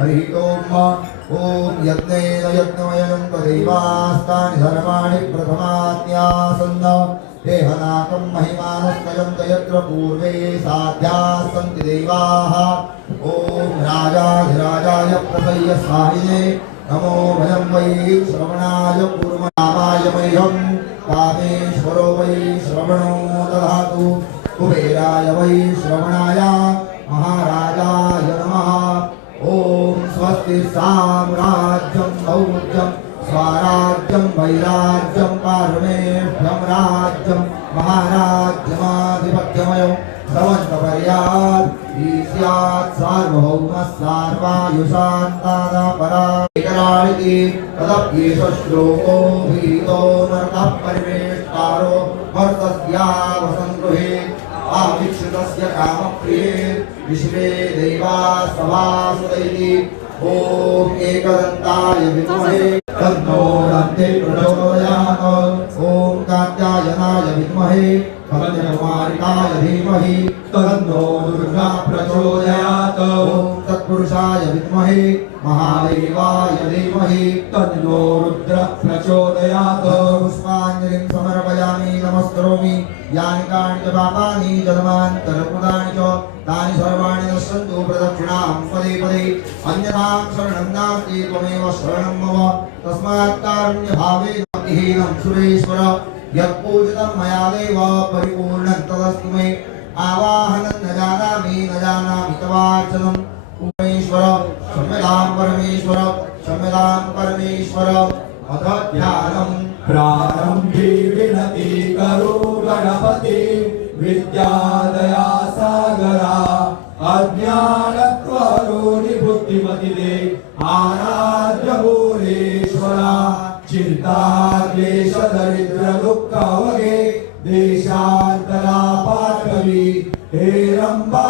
हरि ओम यज्ञेन यज्ञमयं तदैवास्तानि धर्माणि प्रथमान्यासन्न देहनाकं महिमानस्तयं यत्र पूर्वे साध्याः सन्ति देवाः। ओम राजाधिराजाय प्रसय्य स्वाहिने नमो भयं वै श्रवणाय पूर्वनामाय मह्यं कामेश्वरो वै श्रवणो दधातु। कुबेराय वै श्रवणाय महाराजाय नमः। ओम स्वस्ति साम्राज्यं भौज्यं स्वराज्यं वैराज्यं पारमेभ्यं राज्यं महाराज्यमाधिपत्यमयं समन्तपर्यात् ईस्यात् सार्वभौमः सर्वायुषान्तादापराधिकराणि तदप्येष श्लोको भीतो नरकः परिवेष्टारो वर्तस्यावसङ्गृहे आवीक्षितस्य कामप्रिये विश्वे देवाः सभासदैः। ओम एकदन्ताय विद्महे तन्नो दन्ते प्रचोदयात्। ओम कात्यायनाय विद्महे कन्याकुमारिकाय धीमहि तन्नो दुर्गा प्रचोदयात्। ओम तत्पुरुषाय विद्महे महादेवाय धीमहि तन्नो रुद्र प्रचोदयात्। पुष्पाञ्जलिं समर्पयामि नमस्करोमि यानि कानि च पापानि जन्मान्तरकृतानि च तानि सर्वाणि नश्यन्तु प्रदक्षिणां पदे पदे अन्यथां शरणं नास्ति त्वमेव शरणं मम तस्मात् कारुण्यभावेन भक्तिहीनं सुरेश्वर यत्पूजितं मया देव परिपूर्णं तदस्तु मे आवाहनं न जानामि तवार्चनं परमेश्वर क्षम्यतां परमेश्वर अथ ध्यानं प्रारंभे विनति करो गणपति विद्यादया सागरा अज्ञानत्वरो निबुद्धिमति दे आराध्य भूरेश्वरा चिंता क्लेश दरिद्र दुख वगे देशांतरा पाठवी हे रंबा